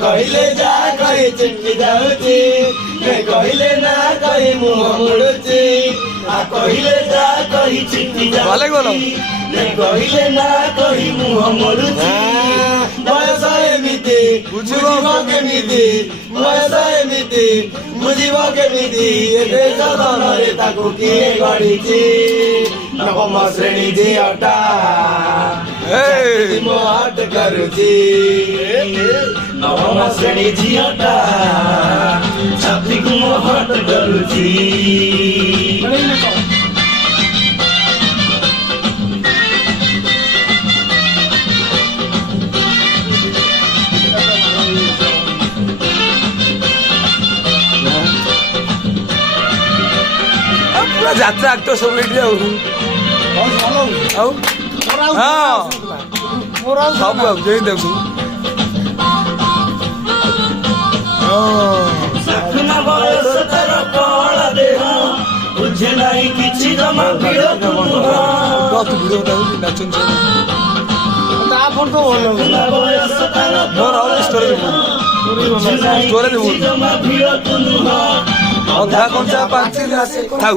କହିଲେ ଯା କହି ଚିଙ୍କି ଯାଉଛି କହିଲେ ନା କହି ମୁହଁ ମୁଡୁଛି କହିଲେ ଯା କହି ଚିଙ୍କି ଯାଉଛି କହିଲେ ନା କହି ମୁହଁ ମୁଡୁଛି ବୟସ ଏମିତି ବୁଝିବ କେମିତି ବୟସ ଏମିତି ବୁଝିବ କେମିତି ଏବେ ସଦନରେ ତାକୁ କିଏ ଗଢିଛି ନବମ ଶ୍ରେଣୀ ଝିଅଟା ମୋ ହାଟ କରୁଛି ନବମ ଶ୍ରେଣୀ ଝିଅଟା ଛାତିକୁ ମୋ ହାଟ କରୁଛି ପୁରା ଯାତ୍ରା ଆକ୍ଟର ସବୁ ଏଠି ଆଉ ସବୁ ଆଉ ଯେମିତି ଦେଖୁ ବୁଝେ ନାହିଁ କିଛି ଜମା ନାଚୁଛନ୍ତି ତାପରେ ତ ଭଲ ଅଧା କଞ୍ଚା ପାଞ୍ଚ ଥାଉ।